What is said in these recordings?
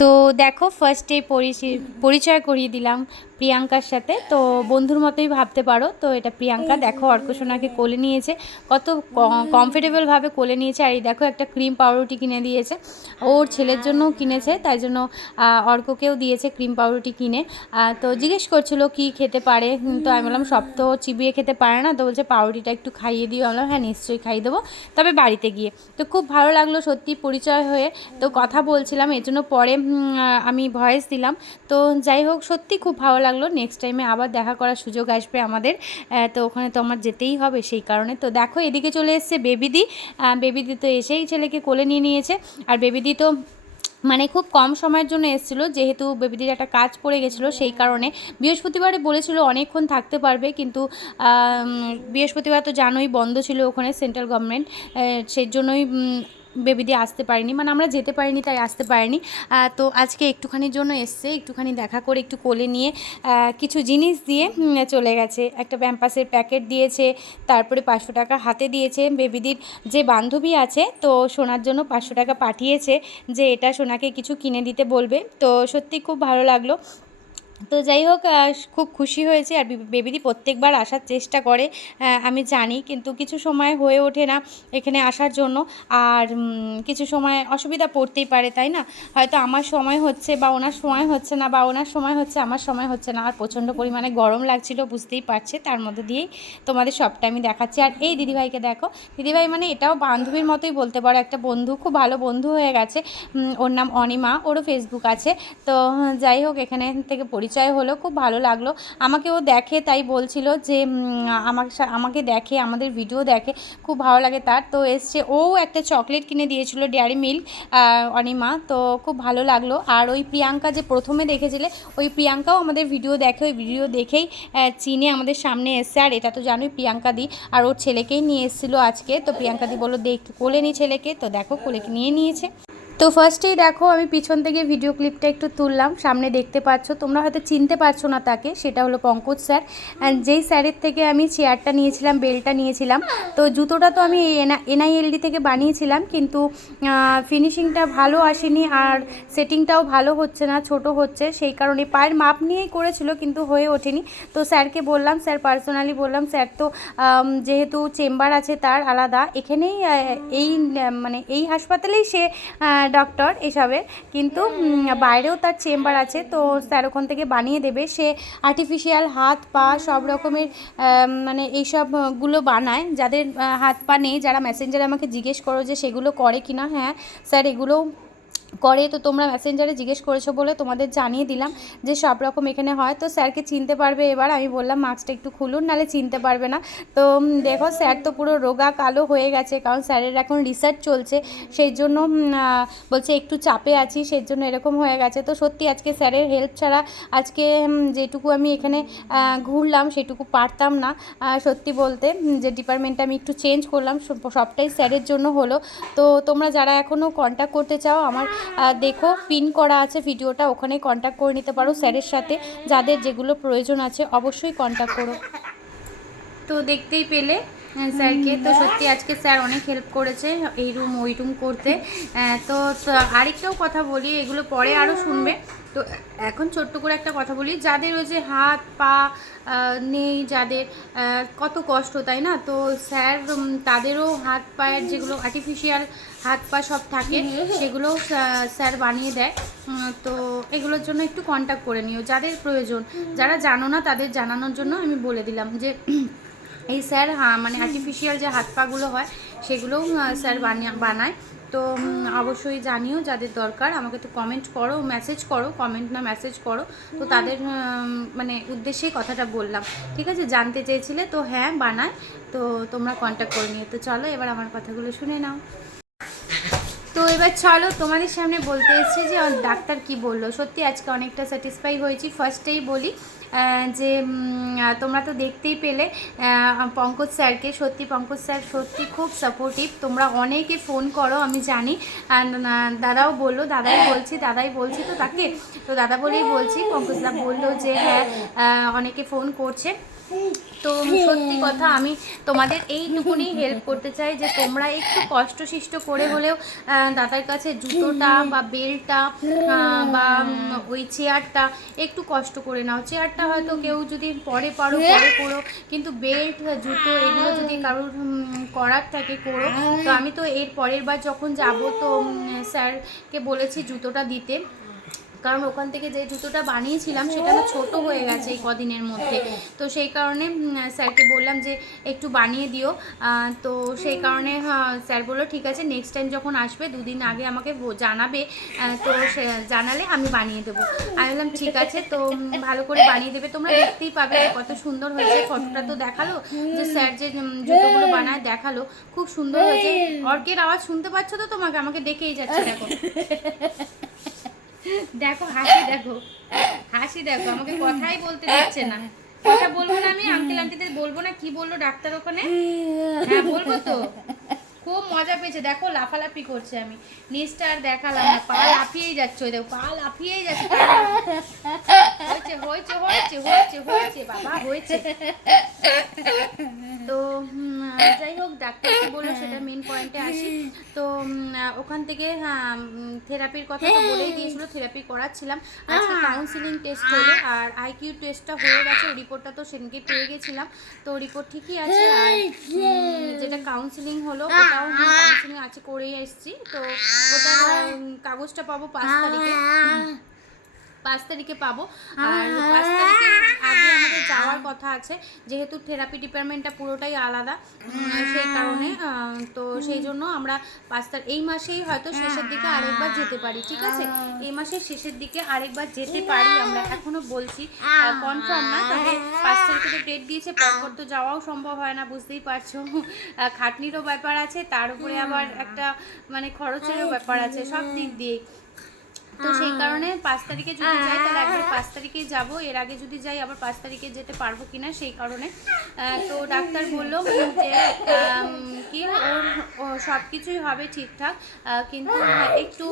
তো দেখো ফার্স্টে পরিচয় করিয়ে দিলাম প্রিয়াঙ্কার সাথে। তো বন্ধুর মতোই ভাবতে পারো তো এটা প্রিয়াঙ্কা। দেখো অর্কসোনাকে কোলে নিয়েছে কত কমফোর্টেবলভাবে কোলে নিয়েছে। আর এই দেখো একটা ক্রিম পাউরুটি কিনে দিয়েছে। ওর ছেলের জন্যও কিনেছে তাই জন্য অর্ককেও দিয়েছে ক্রিম পাউরুটি কিনে। তো জিজ্ঞেস করছিল কি খেতে পারে। তো আমি বললাম সব তো চিবিয়ে খেতে পারে না। তো বলছে পাউরুটিটা একটু খাইয়ে দিও। আমি বললাম হ্যাঁ নিশ্চয়ই খাইয়ে দেবো। তবে বাড়িতে গিয়ে। তো খুব ভালো লাগল সত্যি পরিচয় হয়ে। তো কথা বলছিলাম এর জন্য পরে আমি ভয়েস দিলাম। তো যাই হোক, সত্যি খুব ভালো লাগল। নেক্সট টাইমে আবার দেখা করার সুযোগ আসবে আমাদের। তো ওখানে তো আমার যেতেই হবে সেই কারণে। তো দেখো, এদিকে চলে এসছে বেবিদি। বেবিদি তো এসেই ছেলেকে কোলে নিয়ে নিয়েছে। আর বেবিদি তো মানে খুব কম সময়ের জন্য এসেছিল। যেহেতু বেবিদির একটা কাজ পড়ে গেছিল সেই কারণে। বৃহস্পতিবারে বলেছিল অনেকক্ষণ থাকতে পারবে, কিন্তু বৃহস্পতিবার তো জানোই বন্ধ ছিল ওখানে সেন্ট্রাল গভর্নমেন্ট। সেই জন্যই বেবিদি আসতে পারিনি। মানে আমরা যেতে পারিনি, তাই আসতে পারিনি। তো আজকে একটুখানির জন্য এসছে, একটুখানি দেখা করে, একটু কোলে নিয়ে কিছু জিনিস দিয়ে চলে গেছে। একটা ব্যাম্পাসের প্যাকেট দিয়েছে, তারপরে পাঁচশো টাকা হাতে দিয়েছে। বেবিদির যে বান্ধবী আছে, তো সোনার জন্য পাঁচশো টাকা পাঠিয়েছে যে এটা সোনাকে কিছু কিনে দিতে বলবে। তো সত্যি খুব ভালো লাগল। তো যাই হোক খুব খুশি হয়েছে আর বেবি- বেবিদি প্রত্যেকবার আসার চেষ্টা করে আমি জানি কিন্তু কিছু সময় হয়ে ওঠে না এখানে আসার জন্য। আর কিছু সময় অসুবিধা পড়তেই পারে, তাই না? হয়তো আমার সময় হচ্ছে বা ওনার সময় হচ্ছে না বা ওনার সময় হচ্ছে, আমার সময় হচ্ছে না। আর প্রচণ্ড পরিমাণে গরম লাগছিল, বুঝতেই পারছে। তার মধ্যে দিয়েই তোমাদের সবটা আমি দেখাচ্ছি। আর এই দিদিভাইকে দেখো, দিদিভাই মানে এটাও বান্ধবীর মতোই বলতে পারো, একটা বন্ধু, খুব ভালো বন্ধু হয়ে গেছে। ওর নাম অনিমা, ওরও ফেসবুক আছে। তো, যাই হোক, এখানে থেকে পরিচয় হলো, খুব ভালো লাগল। আমাকে ও দেখে, তাই বলছিল যে আমাকে আমাকে দেখে, আমাদের ভিডিও দেখে, খুব ভালো লাগে তার। তো এসছে, ও একটা চকলেট কিনে দিয়েছিল ডেয়ারি মিল্ক অনিমা। তো খুব ভালো লাগল। আর ওই প্রিয়াঙ্কা যে প্রথমে দেখেছিলে, ওই প্রিয়াঙ্কাও আমাদের ভিডিও দেখে, ওই ভিডিও দেখেই চিনে আমাদের সামনে এসছে। আর এটা তো জানোই, প্রিয়াঙ্কা দি। আর ওর ছেলেকেই নিয়ে এসেছিল আজকে। তো প্রিয়াঙ্কা দি বলল, দেখ, কোলে নি ছেলেকে। তো দেখো কোলেকে নিয়ে নিয়েছে। তো ফার্স্টেই দেখো, আমি পিছন থেকে ভিডিও ক্লিপটা একটু তুললাম। সামনে দেখতে পাচ্ছ, তোমরা হয়তো চিনতে পারছ না তাকে, সেটা হলো পঙ্কজ স্যার। অ্যান্ড যেই স্যারের থেকে আমি চেয়ারটা নিয়েছিলাম বেলটা নিয়েছিলাম, তো জুতোটা তো আমি এনআইএলডি থেকে বানিয়েছিলাম, কিন্তু ফিনিশিংটা ভালো আসেনি আর সেটিংটাও ভালো হচ্ছে না, ছোট হচ্ছে। সেই কারণে পায়ের মাপ নিয়েই করেছিল, কিন্তু হয়ে ওঠেনি। তো স্যারকে বললাম, স্যার পার্সোনালি বললাম, স্যার তো যেহেতু চেম্বার আছে তার আলাদা। এখানেই এই মানে এই হাসপাতালেই সে ডক্টর এসবের কিন্তু বাইরেও তার চেম্বার আছে, তো স্যার ওখান থেকে বানিয়ে দেবে। সে আর্টিফিশিয়াল হাত পা সব রকমের মানে এইসবগুলো বানায়। যাদের হাত পা নেই, যারা মেসেঞ্জারে আমাকে জিজ্ঞেস করো যে সেগুলো করে কি না হ্যাঁ স্যার এগুলোও করে, তো তোমরা মেসেঞ্জারে জিজ্ঞেস করেছ বলে তোমাদের জানিয়ে দিলাম যে সব রকম এখানে হয়। তো স্যারকে চিনতে পারবে এবার, আমি বললাম মাস্কটা একটু খুলুন নালে চিনতে পারবে না। তো দেখো স্যার তো পুরো রোগা কালো হয়ে গেছে, কারণ স্যারের এখন রিসার্চ চলছে। সেই জন্য বলছে একটু চাপে আছি, সেই জন্য এরকম হয়ে গেছে। তো সত্যি আজকে স্যারের হেল্প ছাড়া আজকে যেটুকু আমি এখানে ঘুরলাম সেটুকু পারতাম না। সত্যি বলতে যে ডিপার্টমেন্টটা আমি একটু চেঞ্জ করলাম সবটাই স্যারের জন্য হলো। তো তোমরা যারা এখনও কন্ট্যাক্ট করতে চাও, আমার দেখো পিন করা আছে, ভিডিওটা ওখানে কন্ট্যাক্ট করে নিতে পারো স্যারের সাথে। যাদের যেগুলো প্রয়োজন আছে, অবশ্যই কন্ট্যাক্ট করো। তো দেখতেই পেলে স্যারকে তো সত্যি আজকে স্যার অনেক হেল্প করেছে এই রুম ওই রুম করতে। তো আরেকটাও কথা বলি, এগুলো পরে আরও শুনবে। তো এখন ছোট্ট করে একটা কথা বলি, যাদের ওই যে হাত, পা নেই, যাদের কত কষ্ট, তাই না? তো স্যার তাদেরও হাত পায়ের যেগুলো আর্টিফিশিয়াল হাত পা সব থাকে, সেগুলো স্যার বানিয়ে দেয়। তো এগুলোর জন্য একটু কন্ট্যাক্ট করে নিও, যাদের প্রয়োজন। যারা জানো না, তাদের জানানোর জন্য আমি বলে দিলাম যে এই স্যার মানে আর্টিফিশিয়াল যে হাত পাগুলো হয়, সেগুলোও স্যার বানিয়ে, বানায়। তো অবশ্যই জানিও যাদের দরকার, আমাকে তো কমেন্ট করো মেসেজ করো কমেন্ট না মেসেজ করো। তো তাদের মানে উদ্দেশ্যেই কথাটা বললাম। ঠিক আছে? জানতে চেয়েছিলে, তো হ্যাঁ বানায়। তো তোমরা কন্ট্যাক্ট করে নিও। তো চলো, এবার আমার কথাগুলো শুনে নাও। এবার চলো, তোমাদের সামনে বলতে এসেছি যে ডাক্তার কি বলল। সত্যি আজকে অনেকটা স্যাটিসফাই হয়েছি। ফার্স্টেই বলি যে তোমরা তো দেখতেই পেলে পঙ্কজ স্যারকে। সত্যি পঙ্কজ স্যার সত্যি খুব সাপোর্টিভ তোমরা অনেকে ফোন করো, আমি জানি। দাদাও বলল, দাদাই বলছি দাদাই বলছি তো তাকে। তো দাদা বলেই বলছি পঙ্কজদা বলল যে হ্যাঁ অনেকে ফোন করছে। তো সত্যি কথা, আমি তোমাদের এইটুকুনি হেল্প করতে চাই যে তোমরা একটু কষ্টসিষ্ট করে হলেও দাদার কাছে জুতোটা বা বেল্টটা বা ওই চেয়ারটা একটু কষ্ট করে নাও। চেয়ারটা হয়তো কেউ যদি পরে পারো, পরে করো, কিন্তু বেল্ট জুতো এগুলো যদি কারোর করার থাকে, করো। তো আমি তো এর পরের বার যখন যাব, তো স্যারকে বলেছি জুতোটা দিতে। কারণ ওখান থেকে যে জুতোটা বানিয়েছিলাম সেটা না ছোট হয়ে গেছে এই কদিনের মধ্যে। তো সেই কারণে স্যারকে বললাম যে একটু বানিয়ে দিও। তো সেই কারণে স্যার বলল, ঠিক আছে নেক্সট টাইম যখন আসবে, দুদিন আগে আমাকে জানাবে। তো জানালে আমি বানিয়ে দেবো। আমি বললাম, ঠিক আছে, তো ভালো করে বানিয়ে দেবে। তোমরা দেখতেই পাবে কত সুন্দর হয়েছে। ফটোটা তো দেখাল যে স্যার যে জুতোগুলো বানায় দেখাল। খুব সুন্দর হয়েছে। অর্কের আওয়াজ শুনতে পাচ্ছ তো তোমাকে? আমাকে ডেকেই যাচ্ছে, দেখো। দেখো, হাসি দেখো। হাসি দেখো, আমাকে কথাই বলতে দিচ্ছে না। কথা বলব না আমি আঙ্কেল আন্টিদের বলব না, কি বলল ডাক্তার ওখানে? হ্যাঁ বলব তো। খুব মজা পেয়েছে। দেখো, লাফালাফি করছে আমি। নিচটা আর দেখালাম না পা লাফিয়েই যাচ্ছে, ওই দেখো, পা লাফিয়েই যাচ্ছে। হয়েছে হয়েছে হয়েছে হয়েছে হয়েছে, বাবা, হয়েছে। তো যাই হোক ডাক্তারকে বলল সেটা মেন পয়েন্টে আসি। তো ওখান থেকে হ্যাঁ থেরাপির কথা তো বলেই দিয়েছিল থেরাপি করাচ্ছিলাম। আজকে কাউন্সিলিং টেস্ট হলো আর আইকিউ টেস্টটা হয়ে গেছে রিপোর্টটা তো সেদিনকে পেয়ে গেছিলাম। তো রিপোর্ট ঠিকই আছে আর যেটা কাউন্সিলিং হলো ওটাও কাউন্সিলিং আছে করেই এসেছি। তো ওটা কাগজটা পাবো পাঁচ তারিখে। পাঁচ তারিখে পাবো। আর পাঁচ তারিখে আগে আমাদের যাওয়ার কথা আছে। যেহেতু থেরাপি ডিপার্টমেন্টটা পুরোটাই আলাদা সেই কারণে তো সেই জন্য আমরা পাঁচ তারিখ এই মাসেই হয়তো শেষের দিকে আরেকবার যেতে পারি ঠিক আছে? এই মাসের শেষের দিকে আরেকবার যেতে পারি আমরা এখনও বলছি কনফার্ম না তবে পাঁচ তারিখে তো ডেট দিয়েছে পরপর তো যাওয়াও সম্ভব হয় না বুঝতেই পারছ। খাটনিরও ব্যাপার আছে তার উপরে আবার একটা মানে খরচেরও ব্যাপার আছে সব দিক দিয়ে তো সেই কারণে পাঁচ তারিখে যদি যাই তাহলে একবার পাঁচ তারিখেই যাব। এর আগে যদি যাই আবার পাঁচ তারিখে যেতে পারব কিনা সেই কারণে। তো ডাক্তার বলল যে কি ওর সব কিছুই হবে ঠিকঠাক। কিন্তু হ্যাঁ, একটু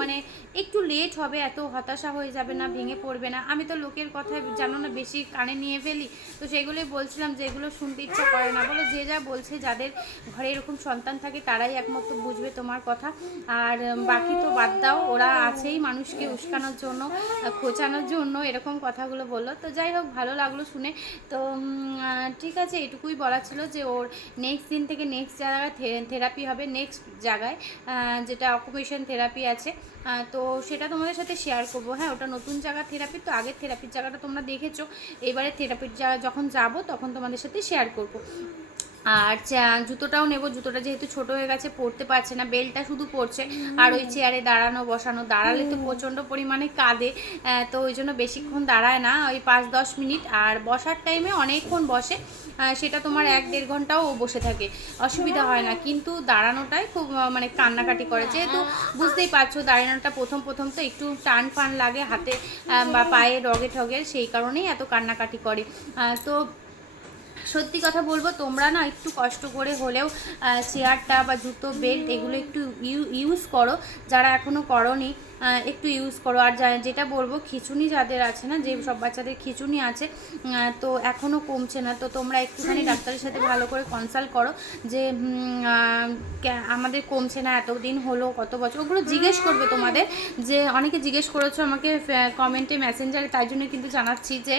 মানে একটু লেট হবে এত হতাশা হয়ে যাবে না ভেঙে পড়বে না। আমি তো লোকের কথা জানো না বেশি কানে নিয়ে ফেলি। তো সেগুলোই বলছিলাম যে এগুলো শুনতে ইচ্ছা করে না। বলো যে যা বলছে যাদের ঘরে এরকম সন্তান থাকে তারাই একমাত্র বুঝবে তোমার কথা। আর বাকি তো বাদ দাও ওরা আছেই মানুষকে উস্কানোর জন্য খোঁচানোর জন্য এরকম কথাগুলো বলল। তো যাই হোক, ভালো লাগল শুনে। তো ঠিক আছে, এটুকুই বলা ছিল যে ওর নেক্সট দিন থেকে নেক্সট জায়গায় থেরাপি হবে নেক্সট জায়গায় যেটা অকুপেশন থেরাপি আছে। তো সেটা তোমাদের সাথে শেয়ার করব। হ্যাঁ ওটা নতুন জায়গা থেরাপি তো আগের থেরাপির জায়গাটা তোমরা দেখেছ। এবারে থেরাপির যখন যাব, তখন তোমাদের সাথে শেয়ার করব। আর জুতোটাও নেব। জুতোটা যেহেতু ছোট হয়ে গেছে পরতে পারছে না। বেলটা শুধু পরছে। আর ওই চেয়ারে দাঁড়ানো বসানো। দাঁড়ালে তো প্রচণ্ড পরিমাণে কাঁদে। তো ওই জন্য বেশিক্ষণ দাঁড়ায় না। ওই পাঁচ দশ মিনিট। আর বসার টাইমে অনেকক্ষণ বসে। সেটা তোমার এক দেড় ঘন্টাও বসে থাকে। অসুবিধা হয় না। কিন্তু দাঁড়ানোটাই খুব মানে কান্নাকাটি করে। যেহেতু বুঝতেই পারছ দাঁড়ানোটা প্রথম প্রথম তো একটু টান ফান লাগে হাতে বা পায়ে রগে ঠগে। সেই কারণেই এত কান্নাকাটি করে। তো সত্যি কথা বলব, তোমরা না একটু কষ্ট করে হলেও চেয়ারটা বা জুতো বেল্ট এগুলো একটু ইউজ করো, যারা এখনও করনি। একটু ইউজ করো। আর যেটা বলব, খিচুনি যাদের আছে না, যে সব বাচ্চাদের খিচুনি আছে তো এখনও কমছে না। তো তোমরা একটুখানি ডাক্তারের সাথে ভালো করে কনসাল্ট করো যে আমাদের কমছে না, এতদিন হলো, কত বছর। ওগুলো জিজ্ঞেস করবে তোমাদের। যে অনেকে জিজ্ঞেস করেছ আমাকে কমেন্টে মেসেঞ্জারে তাই জন্য কিন্তু জানাচ্ছি যে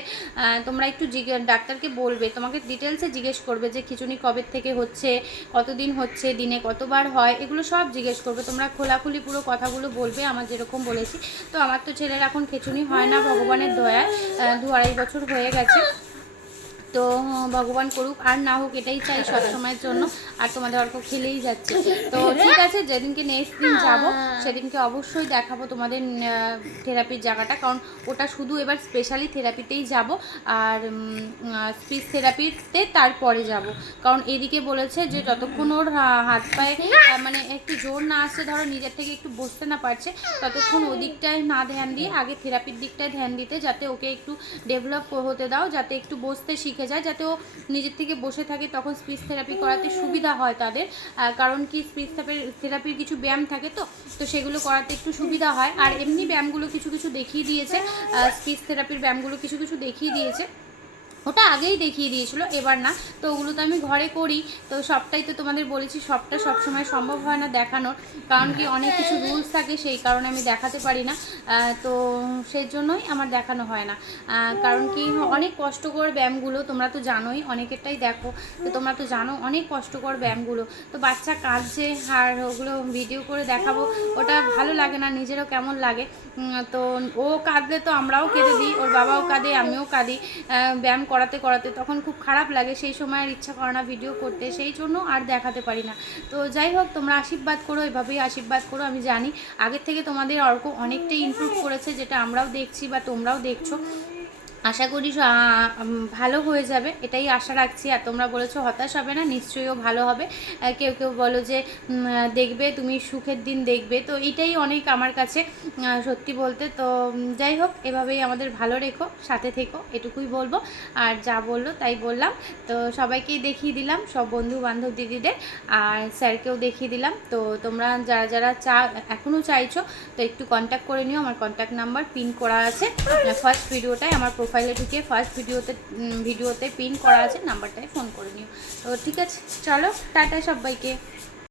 তোমরা একটু ডাক্তারকে বলবে। তোমাকে ডিটেলসে জিজ্ঞেস করবে যে, খিচুনি কবে থেকে হচ্ছে, কতদিন হচ্ছে, দিনে কতবার হয়, এগুলো সব জিজ্ঞেস করবে। তোমরা খোলাখুলি পুরো কথাগুলো বলবে, আমার যেরকম বলেছি। তো আমার তো ছেলের এখন খেচুনি হয় না, ভগবানের দয়ায়। দু আড়াই বছর হয়ে গেছে। তো ভগবান করুক, আর না হোক, এটাই চাই সবসময়ের জন্য। আর তোমাদের অল্প খেলেই যাচ্ছে। তো ঠিক আছে, যেদিনকে নেক্সট দিন যাব, সেদিনকে অবশ্যই দেখাবো তোমাদের থেরাপির জায়গাটা। কারণ ওটা শুধু এবার স্পেশালি থেরাপিতেই যাব, আর স্পিচ থেরাপিতে তারপরে যাব। কারণ এদিকে বলেছে যে যতক্ষণ ওর হাত পায়ে মানে একটু জোর না আসছে, ধরো নিজের থেকে একটু বসতে না পারছে, ততক্ষণ ওদিকটায় না ধ্যান দিয়ে, আগে থেরাপির দিকটায় ধ্যান দিতে, যাতে ওকে একটু ডেভেলপ হতে দাও, যাতে একটু বসতে শিখে যায়, যাতে ও নিজের থেকে বসে থাকে, তখন স্পিচ থেরাপি করাতে সুবিধা হয় তাদের। কারণ কি স্পিচ থেরাপির কিছু ব্যায়াম থাকে তো তো সেগুলো করাতে একটু সুবিধা হয়। আর এমনি ব্যায়ামগুলো কিছু কিছু দেখিয়ে দিয়েছে স্পিচ থেরাপির ব্যায়ামগুলো কিছু কিছু দেখিয়ে দিয়েছে। ওটা আগেই দেখিয়ে দিয়েছিল, এবার না। তো ওগুলো তো আমি ঘরে করি, তো সবটাই তো তোমাদের বলেছি, সবটা সবসময় সম্ভব হয় না দেখানোর। কারণ কি, অনেক কিছু রুলস থাকে, সেই কারণে আমি দেখাতে পারি না। তো সেই জন্যই আমার দেখানো হয় না। কারণ কি, অনেক কষ্টকর ব্যায়ামগুলো তোমরা তো জানোই, অনেকেরটাই দেখো। তো তোমরা তো জানো অনেক কষ্টকর ব্যায়ামগুলো। তো বাচ্চা কাঁদছে, আর ওগুলো ভিডিও করে দেখাবো। ওটা ভালো লাগে না, নিজেরও কেমন লাগে। তো ও কাঁদলে তো আমরাও কেঁদে দিই, ওর বাবাও কাঁদে, আমিও কাঁদি। ব্যায়াম করাতে করাতে তখন খুব খারাপ লাগে, সেই সময় আর ইচ্ছা করে না ভিডিও করতে, সেই জন্য আর দেখাতে পারি না। তো যাই হোক, তোমরা আশীর্বাদ করো, এভাবেই আশীর্বাদ করো, আমি জানি। আগের থেকে তোমাদের অর্ক অনেকটাই ইমপ্রুভ করেছে, যেটা আমরাও দেখছি বা তোমরাও দেখছ। আশা করি ভালো হয়ে যাবে এটাই আশা রাখছি। আর তোমরা বলেছ হতাশ হবে না নিশ্চয়ইও ভালো হবে। কেউ কেউ বলো যে দেখবে তুমি সুখের দিন দেখবে। তো এটাই অনেক আমার কাছে সত্যি বলতে। তো যাই হোক এভাবেই আমাদের ভালো রেখো সাথে থেকো এটুকুই বলব। আর যা বলল তাই বললাম। তো সবাইকেই দেখিয়ে দিলাম সব বন্ধু বান্ধব দিদিদের। আর স্যারকেও দেখিয়ে দিলাম। তো তোমরা যারা যারা চা এখনও চাইছো তো একটু কন্ট্যাক্ট করে নিও। আমার কন্ট্যাক্ট নাম্বার পিন করা আছে। ফার্স্ট ভিডিওটায় আমার প্রোফাইলে ঢুকে ফার্স্ট ভিডিওতে ভিডিওতে পিন করা আছে নাম্বারটায় ফোন করে নিও। তো ঠিক আছে, চলো, টাটা সবাইকে।